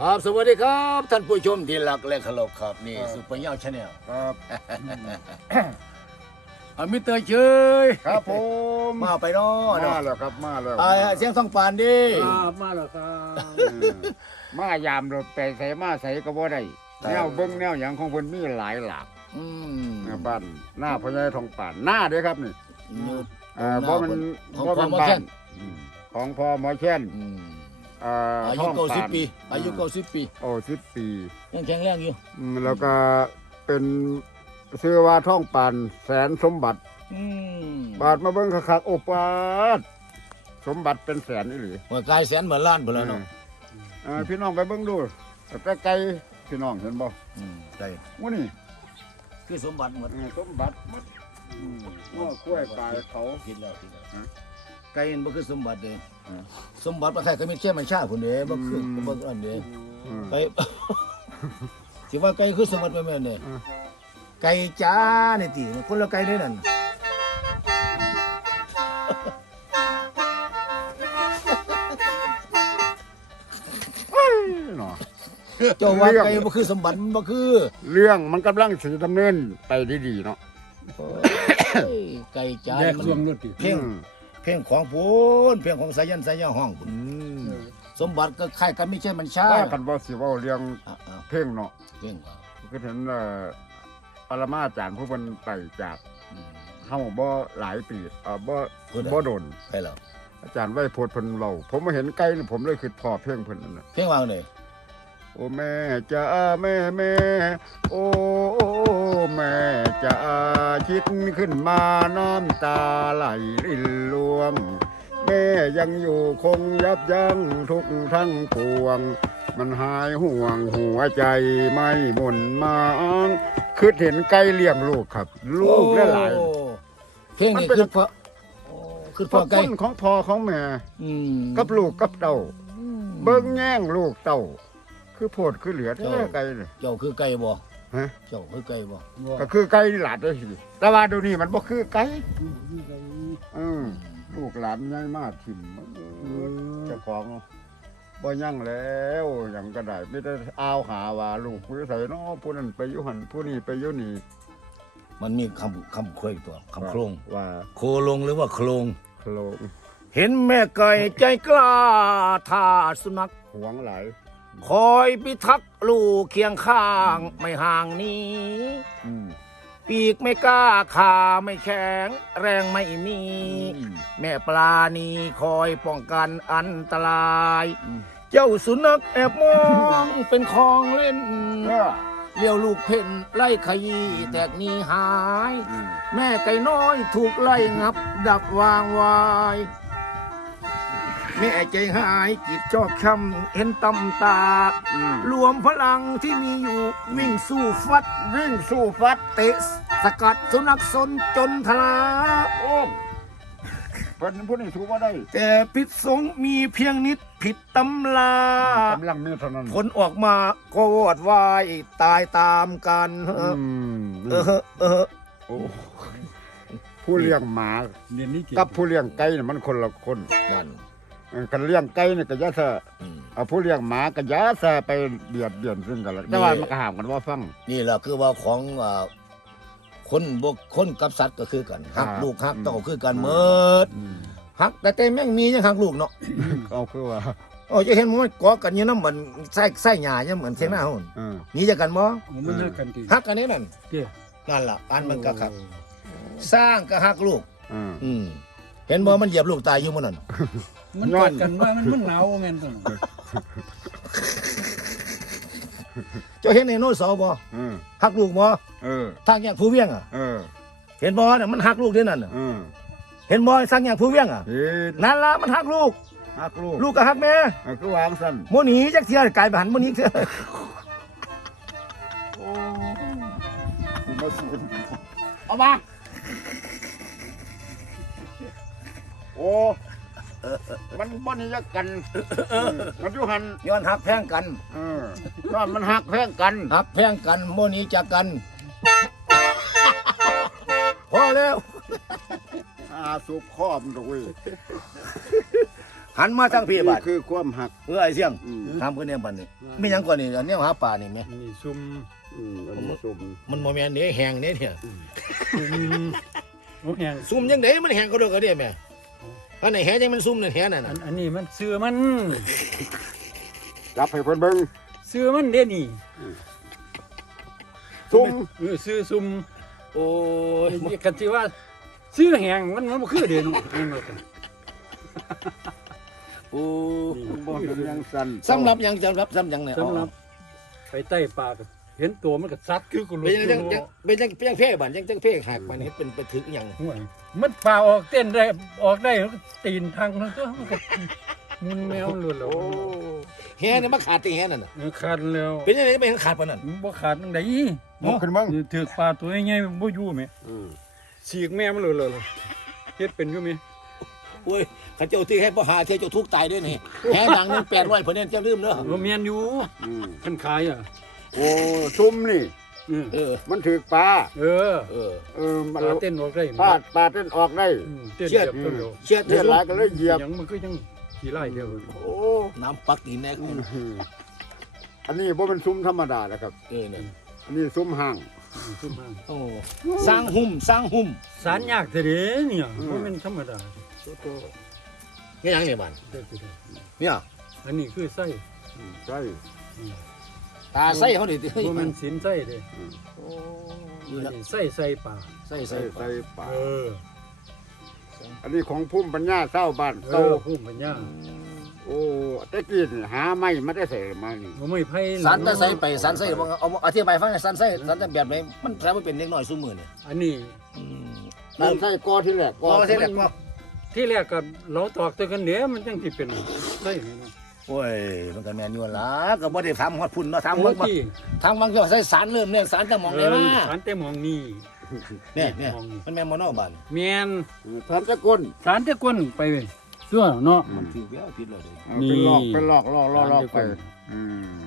ครับสวัสดีครับ ท่านผู้ชมที่รักและเคารพครับนี่สุปเปอร์ยาวชาแนลครับอามิเตอร์เชยครับผมมาไปเนาะมาเนาะแล้วครับมาแล้วอ่าเสียงท้องปานดิครับมาแล้วครับเออมายามรถไปใส่มาใส่ก็บ่ได้แนวเบิ้งแนวหยังของเพิ่นมีหลายหลากอืมนะบ้านหน้าพญาทองป่านหน้าเด้อครับนี่ อยู่อ่าบ่มันของบ่พ่อมันหมอบ้าแค้นนอืมของพ่อหมอแค้นอืม อ่าอาทยุองเก้าสิบป่านปี อายุเก้าสิบปีโอ้สิบปียังแข็งแรงอยู่อืมแล้วก็เป็นชื่อว่าท่องป่านแสนสมบัติ อืมบาทมาเบิ่งคักๆโอปาดสมบัติเป็นแสนอีหลีหัวกายแสนเหมือนล้านไปแล้วเนาะเออพี่น้องไปเบิ่งดูแต่ไกลๆพี่น้องเห็นบ่อืมใช่ว่านี่คือสมบัติหมดเออสมบัติหมดอืมง้อกล้วยปลายเขาคิดแล้วคิดแล้วฮะไก่มันบ่คือสมบัติเด้ฮะ สมบัติประเทศก็มีแค่มันชาพุ่นเด้บ่คืออืมบ่อันเด้อืมไก่สิว่าไก่คือสมบัติไปแม่นเด้อืมไก่จ้านี่ติมันคนละไก่เด้นั่นเนาะเจ้าว่าเรื่องไก่บ่คือสมบัติมันบ่คือ เรื่องมันกำลังสิดำเนินไปดีๆเนาะโอ้ยไก่จ้าแยกมันช่วงรถดิเพ่งอืม เพ่งของพูนเพ่งของสายันสายาห้องพุ่นอืมสมบัติก็คล้ายกันไม่ใช่มันชาว่ากันบ่สิเว้าเรื่องอะอะเพ่งเนาะเพ่งอะก็เห็นเอ่อปรมาจารย์ผู้เพิ่นไปจากอืม เฮาบ่หลายปีเอ่อบ่เพิ่นน่ะบ่โดน ไปแล้วอาจารย์ไว้โพดเพิ่นเล่าผมมาเห็นไกลนี่ผมเลยคิดพอเพ่งเพิ่นนั่นน่ะเพ่งวางเลย โอ้แม่จ้าแม่แม่โอ้โอ้แม่จ้าคิดขึ้นมาน้ำตาไหลรินลวง แม่ยังอยู่คงยับยั้งทุกทั้งปวง มันหายห่วงหัวใจไม่หมุนมางคือเห็นไก่เลี้ยงลูกครับ ลูกหลายโอ้เพ่งมันนี่เป็น คือพ่อโอ้คือๆพ่อไก่คนของพ่อของแม่ อืมกับลูกกับเต้าอืมเบิ้งแย่งลูกเต้า คือโพดคือเหลือแท้ไก่เลยเจ้าคือไก่บ่ฮะเจ้าคือไก่บ่ก็คือไก่หลานเลยสิแต่ว่าเดูนี่มันบ่คือไก่อืมลูกหลานใหญ่มากถิ่มเจ้าของบ่ยั่งแล้วหยังก็ได้ไม่ได้อ้าวหาว่าลูกผู้ใส่เนาะผู้นั้นไปอยู่หันผู้นี้ไปอยู่นี่มันมีคำคำคุยตัวคำโครงว่า โคลงหรือว่าโครงโคลงเห็นแม่ไก่ใจกล้าทาสุนัขหวงหลาย คอยพิทักษ์ลูกเคียงข้างไม่ห่างหนี้ อืม ปีกไม่กล้าขาไม่แข็ง แรงไม่มี อืม แม่ปลานีคอยป้องกันอันตราย อืมเจ้าสุนัขแอบมองเป็นของเล่น เออเลี้ยวลูกเพ่นไล่ขยี้แตกหนีหาย อืมแม่ไก่น้อยถูกไล่งับ ดับวางวาย แม่ใจหายจิตชอกช้ำเห็นตำตาอืมรวมพลังที่มีอยู่วิ่งสู้ฟัด วิ่งสู้ฟัดเตะสกัดสุนัขสนจนทลาโอ้มเพิ่นผู้นี้สู้บ่ได้ แต่พิษสงฆ์มีเพียงนิดผิดตำลากำลังมีเท่านั้นผลออกมาก็วอดวายตายตามกันเออือมเออเออโอ้ผู้เลี้ยงหมาเรียนนี่เก่งกับผู้เลี้ยงไก่นี่มันคนละคนนั่นเออ กันเลี้ยงไก่นี่ก็อยาซะอืม เอาผู้เลี้ยงหมาก็อยาซะไปเบียดเบียนซึ่งกันและแต่ว่ามันก็ห้ามกันว่าฟัง นี่แหละคือว่าของอ่าคนบกคนกับสัตว์ก็คือกันหักครับลูกหักอืมเต่าคือกันเมิดอืมหักแต่แต่แม่งมียังหักลูกเนาะเอาคือว่าโอ้จะเห็นมันกอกันอยู่น้ำเหมือนไส้ไส้หญ้าเนี่ยเหมือนเสนาหุ่นเออ หนีจากกันบ่โอ้มันเลิกกันทีหักกันนี่นั่นเกี่ยนั่นล่ะอันมันก็ครับ สร้างก็หักลูก เอออืม เห็นบ่มันเหยียบลูกตายอยู่มันนั่นมันย้อเกินดกันว่ามันมันหนาวแม่นตัวนั้นเจ้าเห็นไอ้โนเสาร์บ่เออหักลูกบ่เออทางแยกผู้เวียงอะ เออเห็นบ่น่ะมันหักลูกที่นั่นน่ะเออเห็นบ่ทางแยกผู้เวียงอะเฮ็ดนั่นล่ะมันหักลูก ฮักลูกลูกก็หักแม่เออคือวางซั่นโมหนีจักเทียกลายไปหันโมหนีเทียโอ้กูมาสูนเอามา โอ้ มันบ่หนี่ยักกันเออมันอยู่หันย้อนหักแพงกันเออย้อนมันหักแพงกัน หักแพงกันโมหนีจากกัน พอแล้วอาสูบครอบมันด้วยหันมาทางพี่บาดนี่คือความหัก เออไอ้เสี่ยงอืม ทำกันเนี่ยบัดนี้ไม่หยังก่อนนี่อันเนี้ยหาปลานี่แม่นี่ซุ่มอืมอันนี้ซุ่มมันบ่แม่นนี่แห้งนี่เนี่ยซุ่มโอ้แหงซุ่มยังไดมันแห้งก็ดอกกระเดียแม่ อันไหนแห้งจังมันซุ่มนั่นแห้งนั่นอัน่ะนอันนี้มันเสื้อมันจับให้เพิ่นเบิ่งเสื้อมันเด้นี่ซุ่มเออเสื้อซุ่มโอ้ยไอ้กันที่ว่าเสื้อแหงมันมันบ่คือเด้เนาะนั่นว่ากันโอ้นี่บ่เป็นหยังสั่นสำหรับหยังสำหรับสำหรับหยังเนี่ยสำหรับไปใต้ปลาก็ เห็นตัวมันก็ซัดคือกูเป็นยังรู้ยังเป็นยังเป็นยังเพ่บัดยังจังเพ่หักบัดเฮ็ดเป็นไปถึกหยังห่วยมันปลาออกเต้นได้ออกได้แล้วก็ตีนทางแล้วก็มันก็มุนแมวหลุดแล้วโอ้แห้งเนี่ยมันขาดติแห้งนั่นน่ะเออขาดแล้วเป็นยังไงไม่เห็นขาดปานนั้นมันบ่ขาดจังได๋ยกขึ้นเบิ่งถือปลาตัวใหญ่ๆมันบ่อยู่แม่อืมฉีกแม่มันเลยเลยเฮ็ดเป็นอยู่ไหมโอ้ยเขาเจ้าที่ให้พ่อหาเที่ยวเจ้าทุกข์ตายด้วยนี่แห้งดังนึง800เพิ่นเนี่ยเจ้าลืมเด้อว่าเมียนอยู่อืมคันขายอะ โอ้ซุ่มนี่อืมเออ มันถือปลาเออเออ เออปมันลาเต้นออกได้ปลาปลาเต้นออกได้อืมเต้นเชี่ยเดียวตัวเดียวเชียดเลืเทืออดดไหลก็เลยเหยียบยังมันก็ยังขี่ไล่เดียวโอ้น้ำปักตีนแน่คุณอืมอันนี้บ่เป็นซุ้มธรรมดานะครับ เออเนี่ยอันนี้ซุ้มห่างซุ่มมากโอ้สร้างหุ่มสร้างหุ่มสารยากเสียเด้เนี่ยบ่แม่นธรรมดานี่ยังเนี่ยบ้านเด้อคือเด้อเนี่ยอันนี้คือไส้อืมใช่ ตาใส่เขาดิเฮ้ยบ่แม่นสินไส้เด้โอ้อันนี้ไส้ใส่ปลาใส่ใส่ใส่ใส่ปลาเอออันนี้ของพุ่มปัญญาเศร้าบ้านเอโตอหุ้มปัญญาโอ้ตะกี้นี่หาไม้มาได้ใส่มานี่บ่ไม่ไผสันตะใส่ไปสันใส่บ่เอาอธิบายฟังหน่อยสันใส่สันจะแบบไหนมันแปลว่าเป็นเด็กน้อยซุมือเนี่ยอันนี้นั่นใส่กอที่แรกก็ใช่แหละก็ที่แรกก็เราตอกแตะกันเดี๋ยวมันจังสิเป็นไส้นี่เนาะ โอ้ยมันก็แม่นอยู่ล่ะก็บ่ได้ทำฮอดพุ่นเนาะทางทำเมื่มัอนกี้ทางบางก็ใส่สารเริ่มเนี่ยสารจะมองได้มาสารแต่มองนี่เนี่ยเนี่ยมองนี่มันแม่นบ่เนาะบ้านแม่นทำตะก้นสารแต่ก้นไปเว้ยเสื้อเนาะมันถือแววผิดเลยเอาเป็นหลอกเป็นหลอกล่อล่อล่อไปสารตะก้นอืม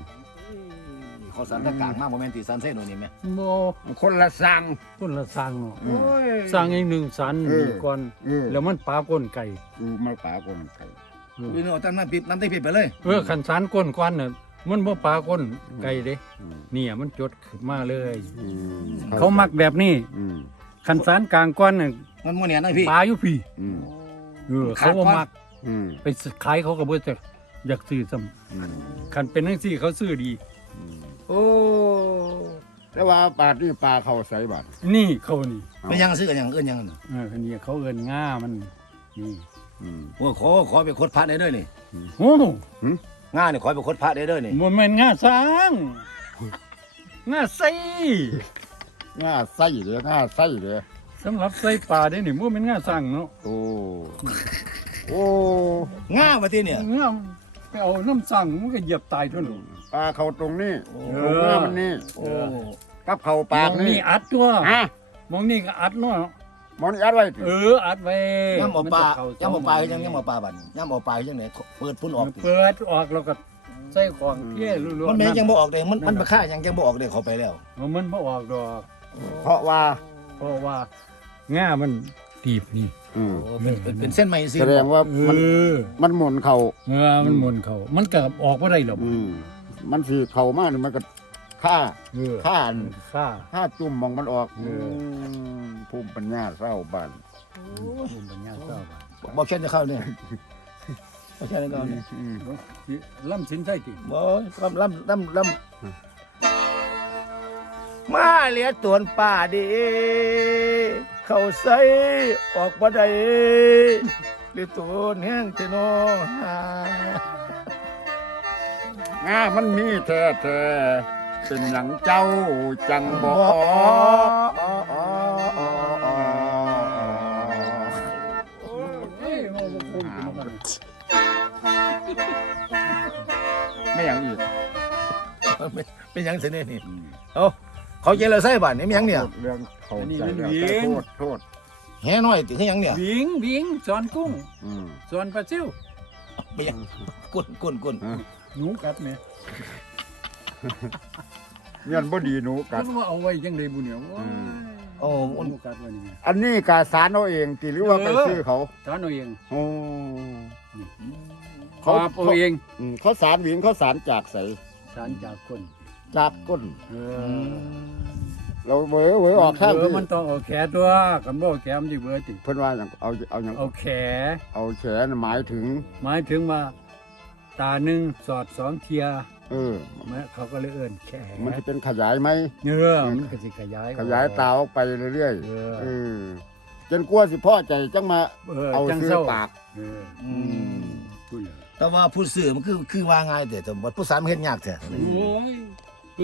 เขาสันตะกลางมากบ่แม่นที่สันใส่โน่นนี่แม่บ่คนละสั่งคนละสร้างเนาะโอ้ยสร้างอย่างหนึ่งสารเออนี่ก่อนเออแล้วมันปลาก้นไก่อือมาป่าคนไก่ เออพี่น้องตั้งน้ำปิดน้ำที่ปิดไปเลยเออคันสารก้นก่อนน่ะมันบ่ปลาก้นไก่เด้อืมเนี่ยมันจดขึ้นมาเลยอืมเขามักแบบนี้อืมคันสารกลางก้อนน่ะมันบ่เนี่ยนะพี่ปลาอยู่พี่อืมเออเขาบ่มักอืมไปขายเขาก็บ่จะอยากซื้อซ้อืมำคันเป็นจังซี่เขาซื้อดีอืมโอ้แต่ว่าปลานี่ปลาเขาใส่บาทนี่เขานี่เป็นยังซื้อกันยังเอื้อนยังนั่นเอออันนี้เขาเอิ้นง่ามันนี่อืม โอ้ขอขอไปคดพระได้เด้อนี่โอ้ง่านี่ขอไปคดพระได้เด้อนี่บ่แม่นง่าสร้างง่าใส่ง่าไส้เด้อง่าไส้เด้อสำหรับใส่ปลาได้นี่บ่แม่นง่าสร้างเนาะโอ้โอ้ง่าว่าที่เนี่ยง่าไปเอาน้ำสร้างมันก็เหยียบตายทั่วโลกปลาเขาตรงนี้โอ้ตรงหน้ามันนี่โอ้กับเขาปากมองนี่นี่อัดตัวฮะมองนี่ก็อัดเนาะ หมอนี่อัดไว้ติเอออัดไว้ย่ำเอาปลามันจะย่ำเข้เอาปลายังย่ำเอาปลาบัดย่ำเอาปลายังไหนเปิดพุ่นออกเปิดออกแล้วก็ใส่ของเที่ยรัวๆมันแม่ยังบ่ออกเลยมันมันราคายังยังบ่ออกเลยเขาไปแล้ว มันบ่ออกดอกเพราะว่า เพราะว่าง่ามันตีบนี่อืมโอ้เป็นเป็นเป็นเส้นไหมสิแสดงว่ามันเออมันหมุนเขาเออมันหมุนเขามันก็ออกบ่ได้หรอกอืมมันสีเขามากนี่มันก็ ฆ่าเออฆ่าค่าฆ่าจุ่มมองมันออกเออมภูมิปัญญาเศร้าบ้านภูมิปัญญาเจ้าบ้านบอกเช่นจะเข้าเนี่ยบอกเช่นจะเข้าเนี่ยอืมสิล่ำสินใช่ติบ่ลำลำลำลำมาเหลียตวนป่าดี เข้าใส่ออกบ่ได้เหลียตวนแห้งเทโนหา งามันมีแท้แท้ๆ เป็นหลังเจ้าจังบบ่อกเอ้ยโอ้โหภูมิปัญญาไม่อย่างอีกเป็นเป็นหยังเสยนี่เอ้าเขาเจริญไส้บ้านนี่มีหยังเนี่ยเรื่องเขาใจแล้วแต่โทษโทษแห่น้อยติคือหยังเนี่ยวิงวิงสอนกุ้งอืมสอนปลาซิวไปหยังกุนกุนกุนหนูกัดแม่ เงี้ยบ่ดีหนูกักัดดว่าเอาไว้จังไดบุเนี่ยโอ้ยโอ้หมันนูกัดไว้นี่ไงอันนี้กาสารเอาเองติหรือว่าไปซื้อเขาสอนเอาเองโอ้เขาเอาเองอืมเขาสารหวิงเขาสารจากใสสารจากคนจากก้น เออือมเราเวยเวยออกข้างเอที่อมันต้องเอาแขนตัวคำว่าเอาแขนมันจะเบื่อติเพิ่นว่าอย่างเอาเอาอย่างเอาแขนเอาแขนหมายถึงหมายถึงว่าตาหนึ่งสอดสองเทีย เออแม่เขาก็เลยเอิ้นแขมันนจะเป็นขยายไหมเนื้อมันก็สิขยาย ขยายตาออกไปเรื่อยเออๆเออจนกลัวสิพ่อใจจังมาเออเอาจังซื้อเศร้าปากเอออืมพูดเลยแต่ว่าผู้ซื้อมันคือคือว่าง่ายแต่แต่ว่าผู้สารมันเฮ็ดยากแท้โอ้ย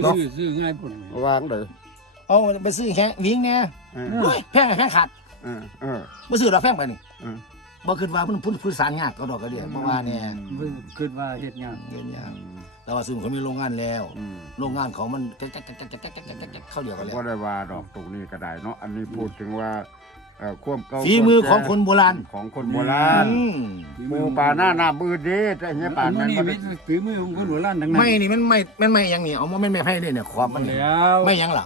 ก็ซื้อซื้อง่ายพุ่นวางเลยเอาไปซื้อแค่วิ่งแน่เออโอ้ยแพงแพงขาดเออเออบ่ซื้อดอกแพงไปนี่เออบ่คิดว่ามันผู้ผู้สารยากก็ดอกก็เดียวเพราะว่าเนี่ยเพิ่นคิดว่าเฮ็ดยากเฮ็ดยาก แต่ว่าซึ่งเขามีโรงงานแล้วโรงงานของมันเข้าเดียวกันแล้ว ก็ได้ว่าดอกตรงนี้ก็ได้เนาะอันนี้พูดถึงว่าความเก่าฝีมือของคนโบราณ ของคนโบราณอืมปูป่าหน้าหน้าบืดเด้แต่เฮียป่านนี่ยฝีมือของคนโบราณทั้งนั้นไม่นี่มันไม่ไม่ไม่ยังเนี่เอามาไม่ไม่ให้เลยเนี่ยความมันไม่ยังหรอ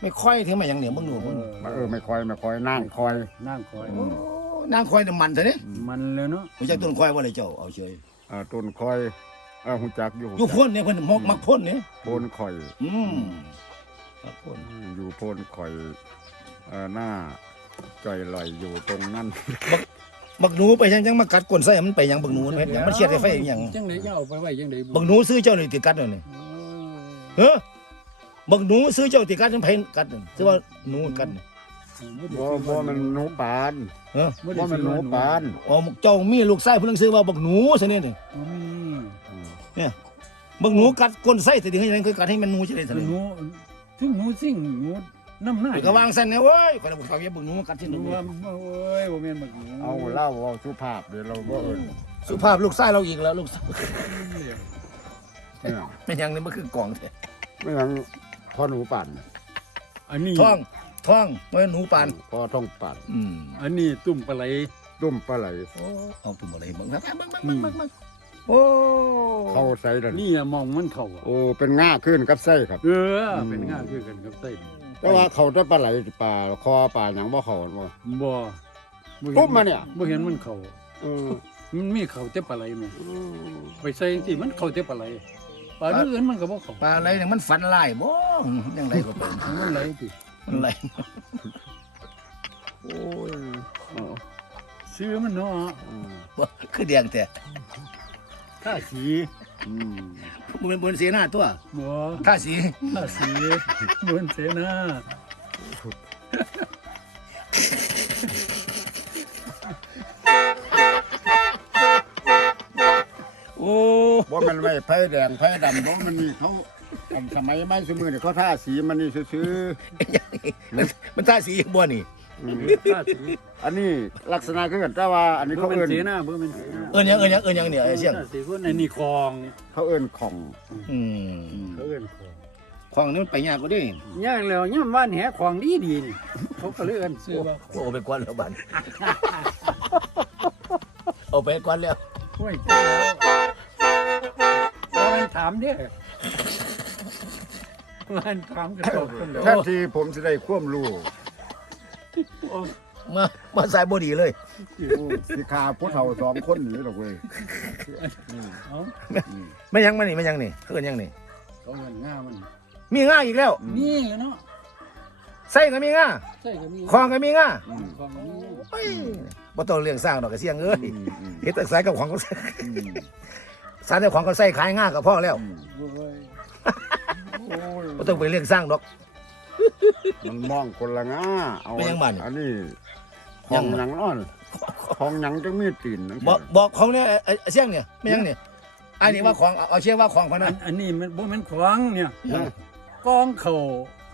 ไม่ค่อยถึงไม่ยังเหนี่ยมึงดูมึงเออไม่ค่อยไม่ค่อยนั่งคอยนั่งคอย นั่งคอยน้ำมันเถอะนี่ยมันแล้เนาะ ไม่ใช่ต้นคอยว่าอะไรเจ้าเอาเฉยต้นคอย เออหูจักอยู่อยู่พ่นเนี่ยเพิ่นมักมักพ่นเนี่ยโพนคอย อืมมักพ่นอยู่โพนคอยเอ่อหน้าจ่อยลอยอยู่ตรงนั้น บักหนูไปยังยังมากัดก้นไส้มันไปยังบักหนูมันเฮ็ดหยังมันเชียดไฟไฟหยังจังได๋จะเอาไปไว้จังได๋บักหนูซื้อเจ้านี่ติกัดเลยนี่เฮ้อบักหนูซื้อเจ้าติกัดมันไผกัดนี่ซื้อว่าหนูกัดนี่บ่บ่มันหนูปานเออบ่มันหนูปานอ๋อเจ้ามีลูกไส้เพิ่นนึงซื้อว่าบักหนูซะนี่นี่อืม เนี่ยบักหนูกัดก้นไส้แต่ถึงให้ยังเคยกัดให้มันหนูจังได๋หซั่นนี่นูถึงหนูสิ่งหนูน้ำหน้าก็วางซั่นนะเว้ยคนละบ่เขาอย่าบักหนูกัดที่หหนูนูว่าโอ้ยบ่แม่นบักหนูเอาเล่าเอาสุภาพเดี๋ยวเราบ่เอิ้นสุภาพลูกไส้เราอีกแล้วลูกไส้เนี่ยเป็นหยังนี่มันคือกล่องแท้ไม่หยังพ่อหนูปานอันนี้ท้องท้องบ่แม่นหนูปานพ่อท้องปานอืมอันนี้ตุ่มปลาไหลตุ้มปลาไหลโอ้เอาปุ่มอะไรเบิ่งนะเบิ่งเบิ่งเบิ่งเบิ่ง โอ้เข้าใส่ดันนี่อะมองมันเข้าอะโอ้เป็นง่าขึ้นกับไส้ครับ เออ เป็นงานคือกันกับไส้แต่ว่าเขาได้ปลาไหลปลาคอปลาหยังบ่เขาบ่บ่บ่ห็ปุ๊บมาเนี่ยบ่เห็นมันเข้าเออมันมีเข้าแต่ปลาไหลแม่ไปใส่จังซี่มันเข้าแต่ปลาไหลปลาอื่นมันก็บ่เข้าปลาอะไรเนี่ยมันฝันลายบ่ยังไงก็เป็นมันไหลติมันไหลโอ้ยซื้อมันเนาะอืมบ่คือแดงแต่ ท่าสีอืมมันเป็นบนเสียหน้าตัวบ่ท่าสีท่าสีบนเสนาโอ้บ่แมันไม่ไผ่แดงไผ่ดำบ่มันนี่เขาอันสมัยไม่สมือนี่เขาท่าสีมันนี่ซื่อมันมันท่าสีบ่นี่ๆ อืมท่าสีอันนี้ลักษณะคือกันแต่ว่าอันนี้บ่เขาเป็นเอิ้นเสนาบ่เป็นเสนาเอิ้นหยังเอิ้นหยังเอิ้นหยังเนี่ยไอ้เสี่ยงท่าสีคนอันนี้คลองเขาเอิ้นของอืมเขาเอิ้นคลองของนี่มันไปยากกว่าเด้ย่างแล้วย่ำว่านแหคลองดีดีๆนี่เขาก็เลยเอิ้นซื้อว่าโอ้ไปกวนแล้วบัดเอาไปกวนแล้วห้วยเจ้าแล้วมันถามเด้อมันถามกันตกคนเดียวแทนที่ผมสิได้ความรู้ มามาสายบ่ดีเลยโอ้สิขาผู้เฒ่าสองคนนี่ดอกเว้ยเอาไม่ยังมานี่ไม่ยังนี่เอิ้นหยังนี่เขาเอิ้นง่ามันมีง่าอีกแล้วนี่แหละเนาะไส้ก็มีง่าใช่ก็มีของก็มีง่าอืมของนี้โอ้ยบ่ต้องเลี้ยงสร้างดอกกระเสียงเอ้ยอืมอืมเฮ็ดแต่สายกับของเขาใส่อืมสารแต่ของเขาใส่ขายง่ากับพ่อแล้วอืมโอ้ยโอ้ยบ่ต้องไปเลี้ยงสร้างดอก มันมองคนละง่าเอาเป็นยังบัดอันนี้ของหยังอ่อนของหยังจังมีตีนจังซี่บอกบอกของเนี่ยไอ้ไอ้เสียงเนี่ยไม่ยังเนี่ยอันนี้ว่าของเอาเอาเชื่อว่าของพะอันะนอันนี้มันบ่แม่นขวางเนี่ยฮะกองเขา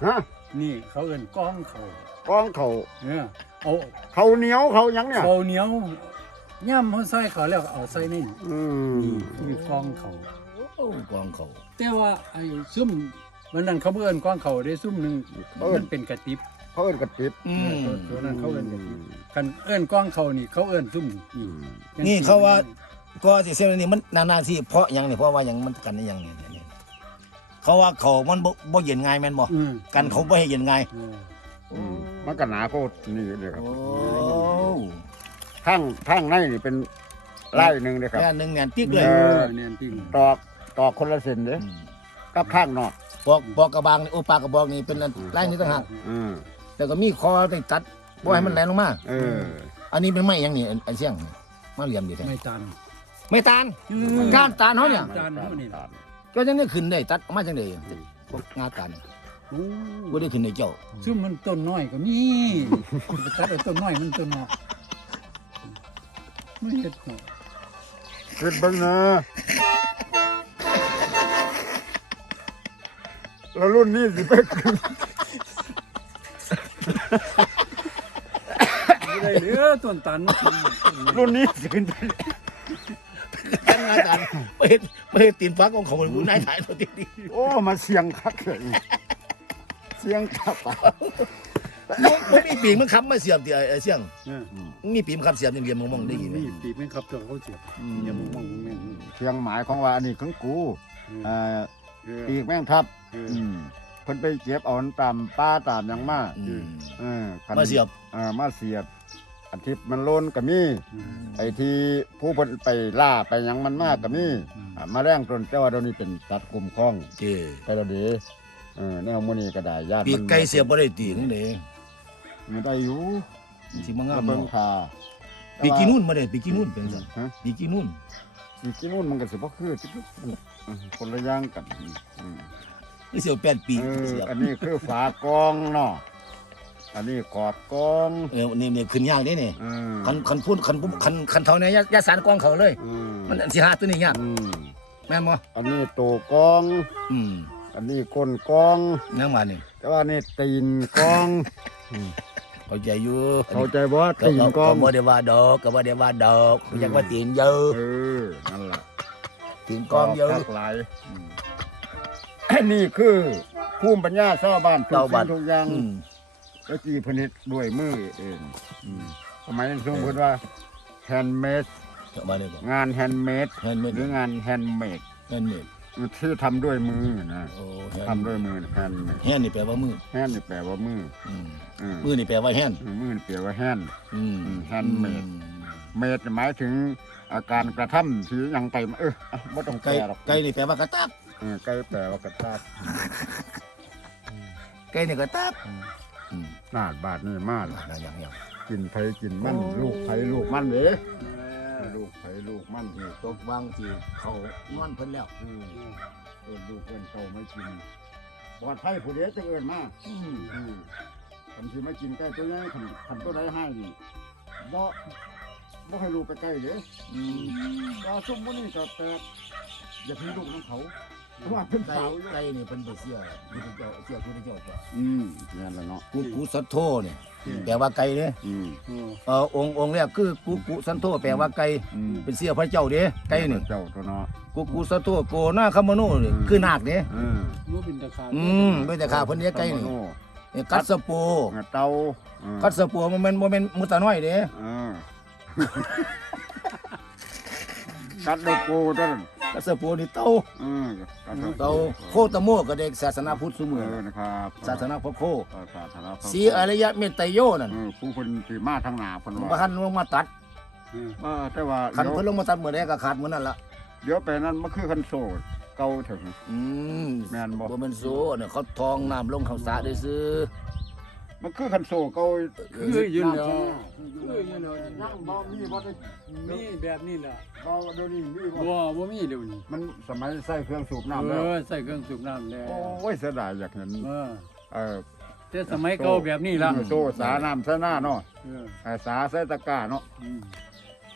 ฮะนี่เขาเอิ้นกองเขากองเขาเนี่ยเอาเขาเหนียวเขาหยังเนี่ย เขาเหนียวย่ำเขาใส่เขาแล้วก็เอาใส่นี่อืนี่มมีกองเขาโอ้กองเขาแต่ว่าไอ้ซุ่ม วันนั้นเขาเอิ้นกองเขาได้ซุ่มหนึงมันเป็นกระติบเขาเอิ้นกระติบอืม ตัวนั้นเขาเอิ้นกระติบกันเอิ้นกองเขานี่เขาเอิ้นซุ่มนี่นี่เขาว่า ก็สิเสียนี่มันนานๆที่เพราะหยังนี่เพราะว่าหยังมันกันได้หยังนี่นี่เขาว่าเขามันบ่บ่เย็นง่ายแม่นบ่อืมกันเขาบ่ให้เย็นง่ายเอออืมมันก็หนาโคตรนี่เลยครับโอ้ทางทางในนี่เป็นไล่หนึ่งเลยครับ แค่หนึ่งแหนติ๊กเลย เอเอออเนี่ยจริงตอกตอกคนละเส้นเด้ม กับข้างนอกปอกปอกกระบางนี่โอปากกระบอกนี่เป็นอันไล่นี่ต่างหากอืมแต่ก็มีคอได้ตัดบ่ให้มันแหลมลงมา เออ อันนี้เป็นไม้หยังนี่อันอันเสี่ยงนี่มาเหลี่ยมดีแท้ไม่ตันไม่ตาลก้านตาลเขาเนี่ย จานเท่านี้ล่ะก็ยังได้ขึ้นได้ตัดออกมาจังได๋พวกงาตาลโอ้บ่ได้ขึ้นในเจ้า ซึ่งมันต้นน้อยก็มีไปตัดไอ้ต้นน้อยมันต้นน้อยไม่เห็ดหรอกขึ้นเบิ้งนะ แล้วรุ่นนี้สิไปขึ้นไม่ได้เหลือต้นตันรุ่นนี้สิขึ้นไปกันงาตาลไปเฮ็ดไปเฮ็ดตีนฟักของของผู้นายถ่ายตัวติดโอ้มาเสียงคักเลยเสียงคักปะมันมันมีปีกมันค้ำมาเสียบติไอ้เสี่ยงเออมันมีปีกมันค้ำเสียบอย่างเดียวมองๆได้ยินไหมนี่ปีกไม่ขับตัวเขาเสียบอย่ามองมองแม่นเสียงหมายของว่าอันนี้ของกูเอเอ่ออ เออ ปีกแม่งทับ เออ อืมเพิ่นไปเก็บเอาตามป้าตามหยังมาอืมเออคันมาเสียบเออมาเสียบ อันที่มันโลนก็มี อืม ไอ้ที่ผู้เพิ่นไปล่าไปหยังมันมากก็มีอืม อ่ามาแรงตนแต่ว่าเดี๋ยวนี้เป็นสัตว์กลุ่มคล้องเจ้ไปแล้วเด้เออแนวมื้อนี้ก็ได้ญาติปีกไก่เสียบบ่ได้ตีจังได๋มันได้อยู่มันสิมางามเบิ่งเนาะทาปีกกินนู่นบ่ได้ปีกกินนู่นเป็นจังฮะปีกกินนู่นปีกกินนู่นมันก็สิบ่คือสิมันอืม คนละอย่างกันอืมคือเสียบแป้นปีกเออเสียบอันนี้คือฝากองเนาะอันนี้ขอบกองเออนี่นี่ขึ้นยากเด้นี่อืมคันคันพูดคันปุ๊บคันคันเท่านี้ยะยะสารกองเขาเลย อืมมันสิหาตัวนี้ยากอืมแม่นบ่อันนี้ตัวกอง อืมอันนี้ก้นกอง ยังมานี่แต่ว่านี่ตีนกอง เข้าใจอยู่เข้าใจบ่ก็ตีนกก็องบ่ได้ว่าดอกก็บ่ได้ว่าดอกอยากว่าตีนเยอะ เออนั่นล่ะ ตีนกองเยอะหลากหลายอืมอันนี้คือภูมิปัญญาชาวบ้านทุกชาวบ้าสิ่นงทุกอย่างอืมแล้วจีผลิตด้วยมือเองอืมสมัยนั้นสมมติว่าแฮนด์เมดเอามาเลยบ่งานแฮนด์เมดแฮนด์เมดหรืองานแฮนด์เมดแฮนด์เมดที่ทำด้วยมือนะโอ้ทำด้วยมือแฮนด์เมดแฮนด์นี่แปลว่ามือแฮนด์นี่แปลว่ามืออืมอืมมือนี่แปลว่าแฮนด์มือนี่แปลว่าแฮนด์อืมอืม handmade เมดหมายถึงอาการกระทำที่ยังไปเอออะบ่ต้องแปลไก่หรอกไก่นี่แปลว่ากระตับเออไก่แปลว่ากระทาบไก่นี่กระตับอืมนาดบาทนี่มากนั่นอย่างอย่างกินไผกินมันโอ้ลูกไผลูกมันเด้ลูกไผลูกมันนี่ตกวางที่เขานอนเพิ่นแล้วอืมเอินลูกเอินโตไม่กินปลอดภัยผู้เดียวจะเอินมาอืมอืมคันที่ไม่กินใกล้ตัวนี้คันคันตัวใดให้นี่บ่ บ่ให้ลูกไปใกล้เด้อืมก็ซุ่มมื้อนี้ก็แตกอย่าทิ้งลูกของเขาเพราะว่าเป็นไก่สาวอยู่ไก่นี่เพิ่นบ่เชื่อพุทธเจ้าเชื่อพุทธเจ้าจ้ะอืมนั่นแหละเนาะกุกุสัทโธเนี่ยแปลว่าไก่เด้อืมเออองค์องค์แรกคือกุกุสันโธแปลว่าไก่อืมเป็นเสียพระเจ้าเด้ไก่นี่ เจ้าตัวเนาะกุกุสัทโธโกนาคามโนนี่คือนาคเด้อืมรู้เป็นตะขาบอืมด้วยแต่ข้าเพิ่นเรียกไก่นี่โอ้นี่กัสสะโปเตาอืมกัสสะโปมันเป็นบ่แม่นมุตาน้อยเด้เออ กัดเด็กกูต้นกัสสะโปนี่เต้าเออกัดด็กเต้าโคตโมก็เด็กศาสนาพุทธซุเอมื้ออนะครับศาสนาพระโคเออศาสนาพระสีอริยเมตไตโยนั่นเออผู้คนที่มาทางหน้าเพิ่นบ่ว่าทันลงมาตัดเออแต่ว่าคันเดี๋ยวเพิ่นลงมาตัดมื้อใดก็ขาดมื้อนั้นละเดี๋ยวไปนั้นมันคือคันโซเก่าถึงอืมแม่นบ่บ่แม่นโซเนี่ยเขาทองน้ำลงข้าวสารได้ซื้อ มันคือคันโซเก่าคือยืนเดียวน้ำคือยืนเดียวยังบ่มีบ่ได้มีแบบนี้แหละบ่เดี๋ยวนี้มีบ่บ่บ่มีเดี๋ยวนี้มันสมัยใส่เครื่องสูบน้ำเอแล้วอใส่เครื่องสูบน้ำแล้วโอ้ยเสียดายอยากเห็นเออเออแต่สมัยเก่าแบบนี้ละโซสาน้ำใส่หน้าเนาะเออไอ้สาใส่ตะกร้าเนาะอืม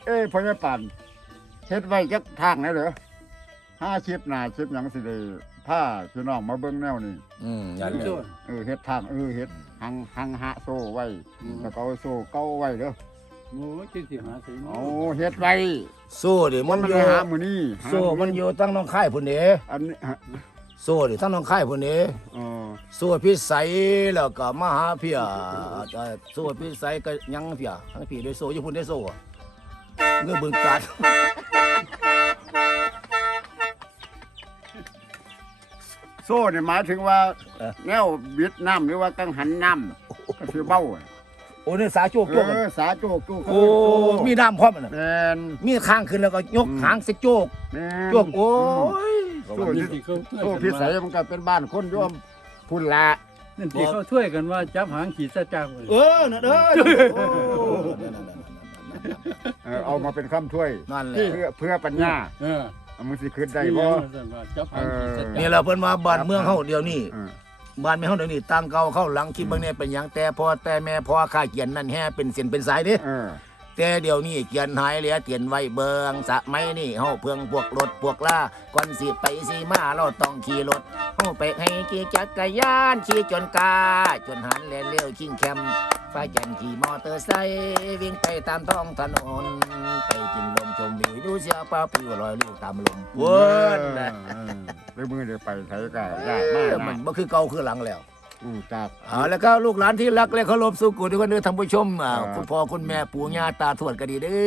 เอ้ยพ่อใหญ่ปั่นเฮ็ดไว้จักทางไหนเหรอห้าชิปหน้าชิปหยังสิได้ผ้าพี่น้องมาเบิ่งแนวนี้อืมนั่นแหละเออเฮ็ดทางเออเฮ็ด หังหังหะโซ่ไว้แล้วก็เอาโซ่เก้าไว้เด้อโอ้ยจังสิหาใส่เอาเฮ็ดไว้โซ่ดิมันมันอยู่หามื้อนี้หาโซ่มันอยู่ตั้งน้องค่ายพุ่นเด้อันนี้ฮะโซ่ดิตั้งน้องค่ายพุ่นเด้เออโซ่พิสัยแล้วก็มหาเพียเอ่อโซ่พิสัยก็ยังเพียทั้งพี่ด้วยโซ่อยู่พุ่นได้โซ่อะเงือบึงกัด โซ่นี่หมายถึงว่าเออ แนวบิดน้ำหรือว่ากังหันน้ำก็สิเบ้าอะโอ้นี่สาโจกเอโจกอสาโจกโจกโอ้มีน้ำพร้อมน่ะแมนมีข้างขึ้นแล้วก็ยกอืมหางสิโจกแมน โจกโอ้ยโซ่ที่ที่เขาช่วยโซ่กันพิสัยว่ามันก็เป็นบ้านคนโย่อมพุ่นละนั่นที่เขาช่วยกันว่าจับหางขีดซะจ้างเลยเออนั่นเด้อโอ้เออเอามาเป็นคำถ้วยนั่นแหละเพื่อเพื่อปัญญา เออเอา มึงสิขึ้นได้ที่บ่ว่าซั่นว่าจับหางขีดซะจ้างนี่เราเพิ่นว่าบ้านเมืองเฮาเดี๋ยวนี้เออบ้านเมืองเฮาเดี๋ยวนี้ตั้งเก่าเข้าหลังคิดเบิ่งเนี่ยเป็นหยังแต่พ่อแต่แม่พ่อข้าเขียนนั่นแฮเป็นเส้นเป็นสายเด้ เออ แต่เดี๋ยวนี้เขียนหายเหลือเขียนไว้เบิงสะไม่นี่เฮาเพื่องพวกรถพวกล่าก่อนสิไปสิมาเราต้องขี่รถเฮาไปให้ขี่จักรยานขี่จนกา จนหันแลนเลี้ยวชิงแคมฟ้าแก่นขี่มอเตอร์ไซค์วิ่งไปตามท้องถนน ไปกินลมชมวิวดูเสียเปล่าปลิวลอยลิ้วตามลมเวิร์นนะเออเออแล้วมือเดี๋ยวไปไทยก็ยากมากมันะนบ่คือเก่าคือหลังแล้ว อู้จากเอาแล้วก็ลูกหลานที่รักและเคารพสุกุทุกคนเด้อท่านผู้ชมอ่าครับ คุณพ่อคุณแม่ปู่ย่าตาทวดก็ดีเด้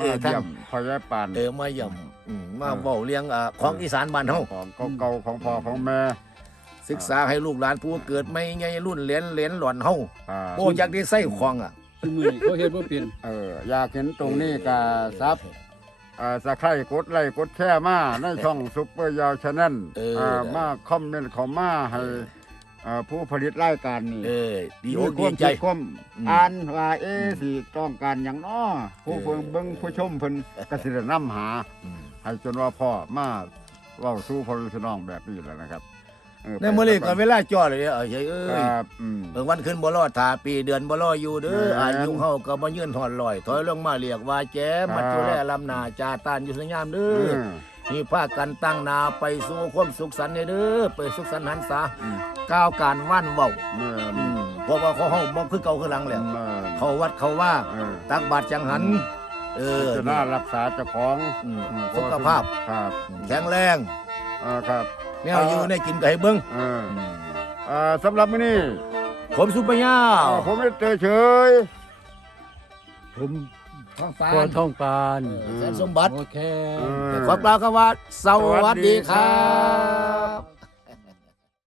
มาอท่านเยี่ยมพอยายปาน เออมาย่ำอืมมาเออ เว้าเลี้ยงอ่าของอีสานบ้านเฮาของเก่าๆของพ่อของแม่ศึกษาให้ลูกหลานผู้เกิดไม่ไงรุ่นเหรียญเหรียญหล่อนเฮาอ่าโอ้จักได้ใส่ของอะที่มือนี่เขาเฮ็ดบ่เป็นเอออยากเห็นตรงนี้ก็ซับอ่าสะไคร่กดไลค์กดแชร์มาในช่องซุปเปอร์ยาวชาแนลเอออ่ามาคอมเมนต์เขามาให้ อ่าผู้ผลิตรายการนี่เออดีมีอกคดีวามใจคิดความอืมอ่านว่าเอ๊ะสิต้องการอย่างน้อผู้เพิ่งเบิ่งผู้ชมเพิ่นก็สิได้นำหา อืม ให้จนว่าพ่อมาเว้าสู่พ่อพี่น้องแบบนี้แล้วนะครับเในมื้อนี้ก็เวลาจ่อเลยเอ้ยเอ้คยรับอืม เบิ่งวันขึ้นบ่รอดทาปีเดือนบ่รออยู่เด้อแม่นอายุเฮาก็บ่ยืนหอดลอย ถอยลงมาเรียกว่าแจมัดครับจุแลลำหนาจาตานอยู่สยามเด้เอออมีพากันตั้งหนาไปสู่ความสุขสันต์เด้อไปสุขสันต์หันษาอืม ก้าวการว่านเว้าแม่นอืมเพราะว่าเขาเฮาบ่คือเก่าคือหลังแล้ว แม่นเขาวัดเขาว่าเออตักบาตรจังหัน เออจะน่ารักษาเจ้าของอืมอืมสุขภาพ ครับแข็งแรงเออครับ แนวอยู่ในกินก็ให้เบิ่งเออเอ่อสำหรับมื้อนี้ผมสุปยาเอ่อผมไม่เจอเฉย ผมท้องฟ้าพอท้องปานแสนสมบัติโอเค เออ ขอกล่าวคำว่า สวัสดีครับ